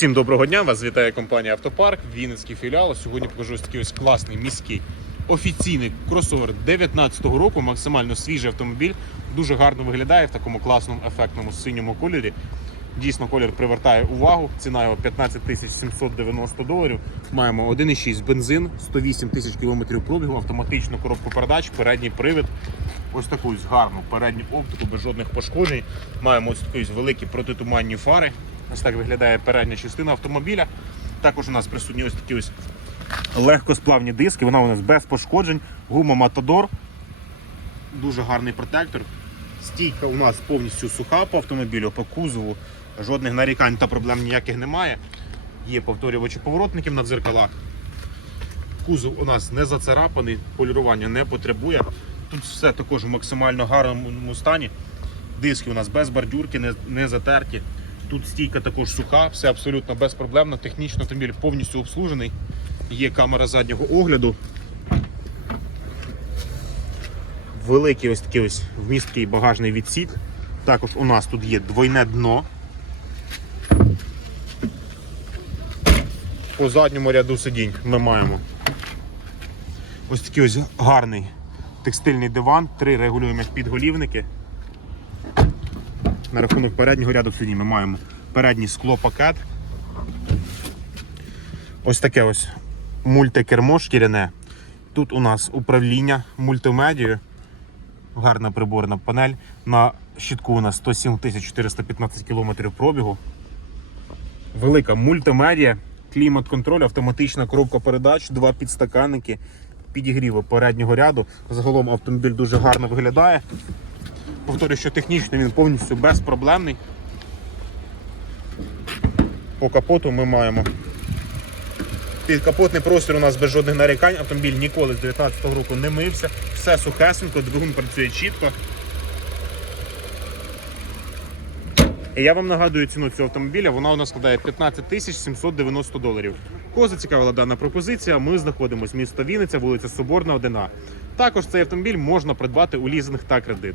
Всім доброго дня! Вас вітає компанія Автопарк, Вінницький філіал. Сьогодні покажу ось такий ось класний міський офіційний кросовер 19-го року. Максимально свіжий автомобіль. Дуже гарно виглядає в такому класному ефектному синьому кольорі. Дійсно, колір привертає увагу. Ціна його 15 тисяч 790 доларів. Маємо 1,6 бензин, 108 тисяч кілометрів пробігу, автоматичну коробку передач, передній привід. Ось таку гарну передню оптику без жодних пошкоджень. Маємо ось такі великі протитуманні фари. Ось так виглядає передня частина автомобіля. Також у нас присутні ось такі ось легкосплавні диски. Вона у нас без пошкоджень. Гума Матадор. Дуже гарний протектор. Стійка у нас повністю суха по автомобілю, по кузову. Жодних нарікань та проблем ніяких немає. Є повторювачі поворотників на дзеркалах. Кузов у нас не зацарапаний, полірування не потребує. Тут все також в максимально гарному стані. Диски у нас без бордюрки, не, не затерті. Тут стійка також суха, все абсолютно безпроблемно. Технічно автомобіль повністю обслужений. Є камера заднього огляду. Великий ось такий ось вмісткий багажний відсік. Також у нас тут є двойне дно. По задньому ряду сидінь ми маємо ось такий ось гарний текстильний диван, три регулюємих підголівники. На рахунок переднього ряду сидінь ми маємо передній склопакет. Ось таке ось мультикермо шкіряне. Тут у нас управління мультимедією. Гарна приборна панель. На щитку у нас 107 415 км пробігу. Велика мультимедіа, клімат-контроль, автоматична коробка передач, два підстаканники, підігріви переднього ряду. Загалом автомобіль дуже гарно виглядає. Повторюю, що технічно він повністю безпроблемний. По капоту ми маємо. Підкапотний простір у нас без жодних нарікань. Автомобіль ніколи з 19-го року не мився. Все сухесенько, двигун працює чітко. І я вам нагадую ціну цього автомобіля. Вона у нас складає 15 тисяч 790 доларів. Кого зацікавила дана пропозиція? Ми знаходимося місто Вінниця, вулиця Соборна, 1А. Також цей автомобіль можна придбати у лізинг та кредит.